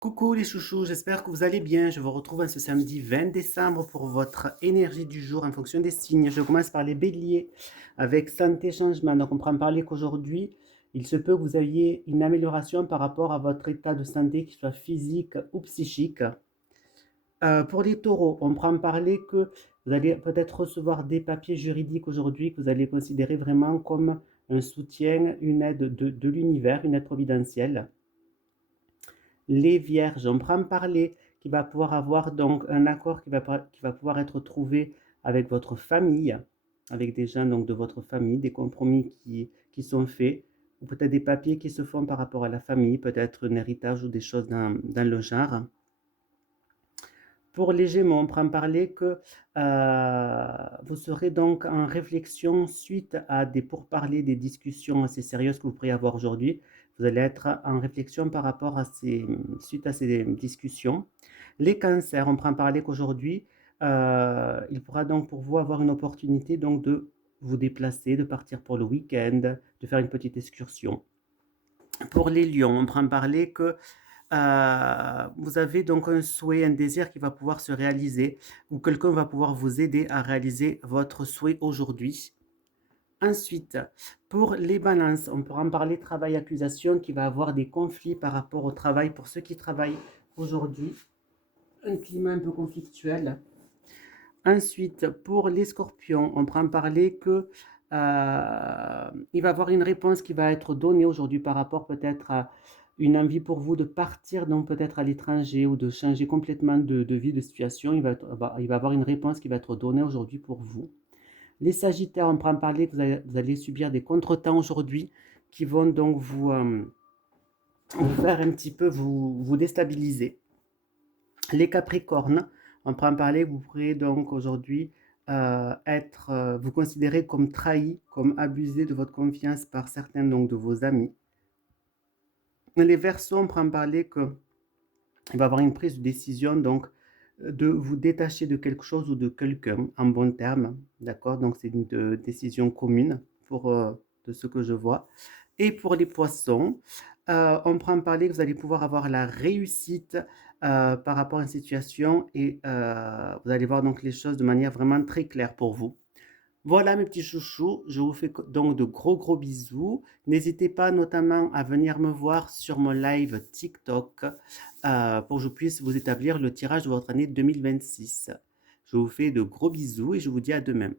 Coucou les chouchous, j'espère que vous allez bien. Je vous retrouve ce samedi 20 décembre pour votre énergie du jour en fonction des signes. Je commence par les béliers avec santé changement. Donc on prend parler qu'aujourd'hui, il se peut que vous ayez une amélioration par rapport à votre état de santé, qu'il soit physique ou psychique. Pour les taureaux, on prend parler que vous allez peut-être recevoir des papiers juridiques aujourd'hui que vous allez considérer vraiment comme un soutien, une aide de l'univers, une aide providentielle. Les vierges, on prend parler qui va pouvoir avoir donc un accord qui va pouvoir être trouvé avec votre famille, avec des gens donc de votre famille, des compromis qui sont faits, ou peut-être des papiers qui se font par rapport à la famille, peut-être un héritage ou des choses dans le genre. Pour les Gémeaux, on prend parler que vous serez donc en réflexion suite à des pourparlers, des discussions assez sérieuses que vous pourriez avoir aujourd'hui. Vous allez être en réflexion par rapport à suite à ces discussions. Les cancers, on prend parler qu'aujourd'hui, il pourra donc pour vous avoir une opportunité donc de vous déplacer, de partir pour le week-end, de faire une petite excursion. Pour les lions, on prend parler que vous avez donc un souhait, un désir qui va pouvoir se réaliser ou quelqu'un va pouvoir vous aider à réaliser votre souhait aujourd'hui. Ensuite, pour les balances, on pourra en parler travail-accusation qui va avoir des conflits par rapport au travail pour ceux qui travaillent aujourd'hui. Un climat un peu conflictuel. Ensuite, pour les scorpions, on prend parler que il va y avoir une réponse qui va être donnée aujourd'hui par rapport peut-être à une envie pour vous de partir, donc peut-être à l'étranger ou de changer complètement de vie, de situation. Il va y avoir une réponse qui va être donnée aujourd'hui pour vous. Les sagittaires, on prend parler que vous allez subir des contretemps aujourd'hui qui vont donc vous faire un petit peu vous déstabiliser. Les Capricornes, on peut en parler, vous pourrez donc aujourd'hui vous considérer comme trahi, comme abusé de votre confiance par certains donc, de vos amis. Les Verseaux, on peut en parler qu'il va y avoir une prise de décision donc de vous détacher de quelque chose ou de quelqu'un en bon terme, d'accord? Donc c'est une décision commune de ce que je vois. Et pour les poissons, on prend en parler que vous allez pouvoir avoir la réussite par rapport à une situation et vous allez voir donc les choses de manière vraiment très claire pour vous. Voilà mes petits chouchous, je vous fais donc de gros bisous. N'hésitez pas notamment à venir me voir sur mon live TikTok pour que je puisse vous établir le tirage de votre année 2026. Je vous fais de gros bisous et je vous dis à demain.